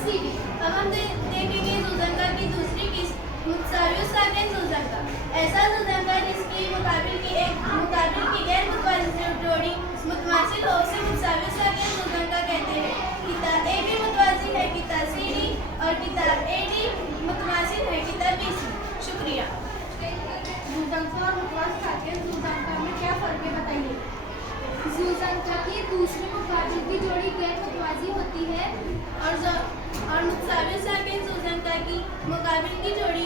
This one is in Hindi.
सीडी। अब हम देखेंगे जुजंगा की दूसरी किस्म मुतसावी साकिन जुजंगा। ऐसा जुजंगा जिसकी मुकाबिल की गैर मुतवाज़िन जोड़ी मुतमासिल हो उसे मुतसावी साकिन जुजंगा कहते हैं। किताब ए भी मुतवाज़िन है किताब सी डी और किताब ए डी मुतमासिल है किताब बी सी। शुक्रिया। जुजंगा और मुतवाज़िन साकिन जुजंगा में क्या फ़र्क है बताइए। जुजंगा की दूसरी मुकाबिल की जोड़ी गैर मुतवाज़ी होती है और मुतसावी साकिन जुजंगा की मुकाबिल की जोड़ी